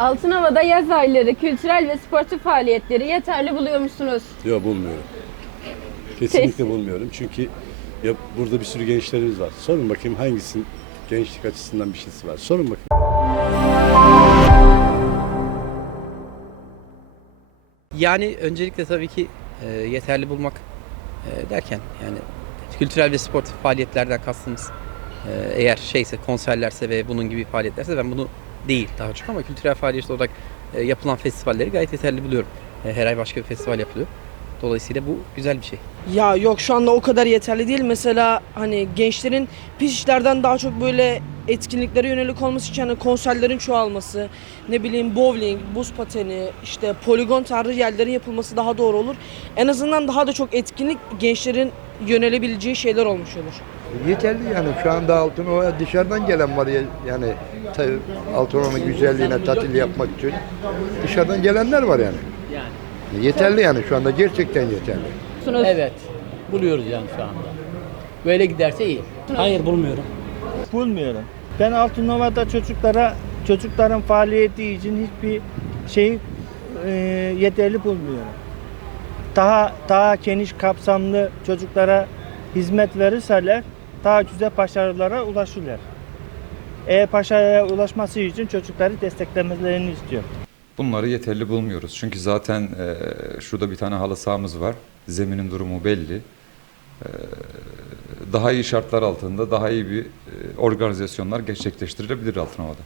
Altınova'da yaz ayları kültürel ve sportif faaliyetleri yeterli buluyor musunuz? Yok bulmuyorum. Kesinlikle Kesin. bulmuyorum. Çünkü ya burada bir sürü gençlerimiz var. Sorun bakayım hangisinin gençlik açısından bir şeysi var. Sorun bakayım. Yani öncelikle tabii ki e, yeterli bulmak e, derken yani kültürel ve sportif faaliyetlerden kastımız e, eğer şeyse konserlerse ve bunun gibi faaliyetlerse ben bunu değil daha çok ama kültürel faaliyet olarak e, yapılan festivalleri gayet yeterli buluyorum. E, her ay başka bir festival yapılıyor. Dolayısıyla bu güzel bir şey. Ya yok şu anda o kadar yeterli değil. Mesela hani gençlerin pis işlerden daha çok böyle etkinliklere yönelik olması için hani konserlerin çoğalması, ne bileyim bowling, buz pateni, işte poligon tarzı yerlerin yapılması daha doğru olur. En azından daha da çok etkinlik gençlerin yönelebileceği şeyler olmuş olur. Yeterli yani şu anda Altınova dışarıdan gelen var ya yani Altınova'nın güzelliğine tatil yapmak için dışarıdan gelenler var yani. Yeterli yani şu anda gerçekten yeterli. Evet. Buluyoruz yani şu anda. Böyle giderse iyi. Hayır bulmuyorum. bulmuyorum. Ben Altınova'da çocuklara çocukların faaliyeti için hiçbir şey e, yeterli bulmuyorum. Daha daha geniş kapsamlı çocuklara hizmet verirseler daha güzel başarılara ulaşırlar. Eğer başarıya ulaşması için çocukları desteklemelerini istiyorum. Bunları yeterli bulmuyoruz. Çünkü zaten e, şurada bir tane halı sahamız var. Zeminin durumu belli. E, daha iyi şartlar altında daha iyi bir e, organizasyonlar gerçekleştirilebilir Altınova'da.